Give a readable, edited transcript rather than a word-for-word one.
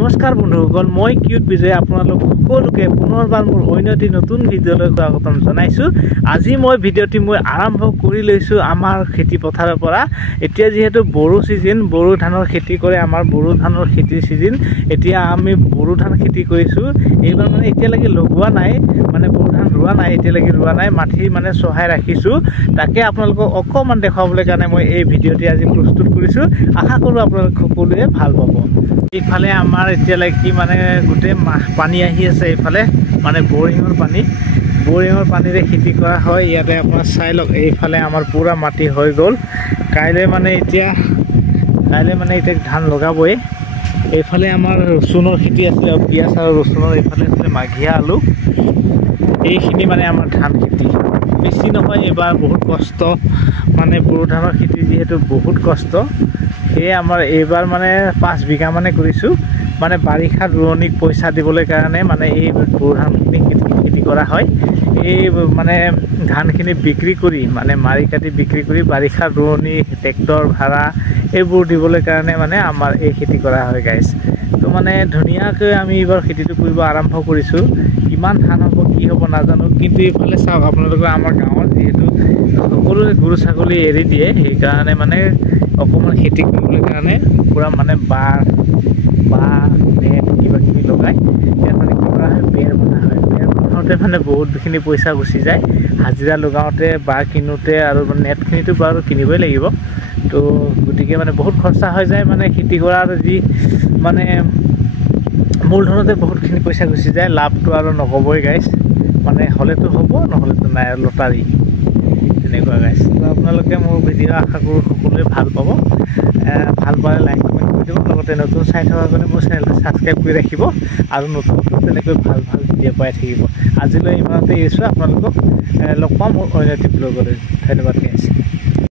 নমস্কাৰ বন্ধুসকল, মই কিউট বিজয় আপোনালোক সকলোকে পুনৰবাৰ মোৰ অন্য এটি নতুন ভিডিঅ'লৈ স্বাগতম জনাইছোঁ। আজি মই ভিডিঅ'টি আৰম্ভ কৰি লৈছোঁ আমাৰ খেতি পথাৰৰ পৰা। এতিয়া যিহেতু বড়ো ছিজন, বড়ো ধানৰ খেতি কৰে, আমাৰ বড়ো ধানৰ খেতিৰ ছিজন। এতিয়া আমি বড়ো ধান খেতি কৰিছোঁ। এইবাৰ মানে এতিয়ালৈকে লগোৱা নাই, মানে বড়ো ধান ৰোৱা নাই, এতিয়ালৈকে ৰোৱা নাই, মাটি মানে চহাই ৰাখিছোঁ। তাকে আপোনালোকক অকণমান দেখুৱাবলৈ কাৰণে মই এই ভিডিঅ'টি আজি প্ৰস্তুত কৰিছোঁ। আশা কৰোঁ আপোনালোক সকলোৱে ভাল পাব। এইফালে আমাৰ এতিয়ালৈকে মানে গোটেই পানী আহি আছে, এইফালে মানে বৰিঙৰ পানীৰে খেতি কৰা হয়। ইয়াতে আপোনাৰ চাই লওক, এইফালে আমাৰ পূৰা মাটি হৈ গ'ল। কাইলৈ মানে এতিয়া ধান লগাবই। এইফালে আমাৰ ৰচুনৰ খেতি আছিলে, পিঁয়াজ আৰু ৰচুনৰ। এইফালে আছিলে মাঘিয়া আলু। এইখিনি মানে আমাৰ ধান খেতি বেছি নহয়। এইবাৰ বহুত কষ্ট, মানে বড়ো ধানৰ খেতি যিহেতু বহুত কষ্ট, সেয়ে আমাৰ এইবাৰ মানে 5 বিঘা মানে কৰিছোঁ। মানে বাৰিষাত ৰোৱনীক পইচা দিবলৈ কাৰণে মানে এই বড়ো ধানখিনি খেতি কৰা হয়। এই মানে ধানখিনি বিক্ৰী কৰি, মানে মাৰি কাটি বিক্ৰী কৰি বাৰিষাত ৰোৱনী, ট্ৰেক্টৰ ভাড়া এইবোৰ দিবলৈ কাৰণে মানে আমাৰ এই খেতি কৰা হয় গাইজ। তো মানে ধুনীয়াকৈ আমি এইবাৰ খেতিটো কৰিব আৰম্ভ কৰিছোঁ। কিমান ধান হ'ব কি হ'ব নাজানো, কিন্তু এইফালে চাওক আপোনালোকে, আমাৰ গাঁৱত যিহেতু সকলোৱে গৰু ছাগলী এৰি দিয়ে, সেইকাৰণে মানে অকণমান খেতি কৰিবলৈ কাৰণে পূৰা মানে বাঁহ নেট কিবা কিবি লগাই ইয়াত মানে কি কৰা হয়, বেৰ বন্ধা হয়। বেৰ বনাওঁতে মানে বহুতখিনি পইচা গুচি যায়, হাজিৰা লগাওঁতে, বাঁহ কিনোতে, আৰু নেটখিনিতো বাৰু কিনিবই লাগিব। তো গতিকে মানে বহুত খৰচা হৈ যায়। মানে খেতি কৰাৰ যি মানে মূলধনতে বহুতখিনি পইচা গুচি যায়। লাভটো আৰু নক'বই গাইজ, মানে হ'লেতো হ'ব, নহ'লেতো নাই, আৰু লটাৰী তেনেকুৱা গাইজ। তো আপোনালোকে মোৰ ভিডিঅ' আশা কৰোঁ সকলোৱে ভাল পাব। ভাল পালে লাইক কমেণ্ট কৰি দিব, লগতে নতুন চাই থকাৰ কাৰণে মোৰ চেনেলটো ছাবস্ক্ৰাইব কৰি ৰাখিব, আৰু নতুন তেনেকৈ ভাল ভিডিঅ' পাই থাকিব। আজিলৈ ইমানতে এৰিছোঁ, আপোনালোকক লগ পাম মোৰ অন্য এটি ব্লগলৈ। ধন্যবাদ গাইজ।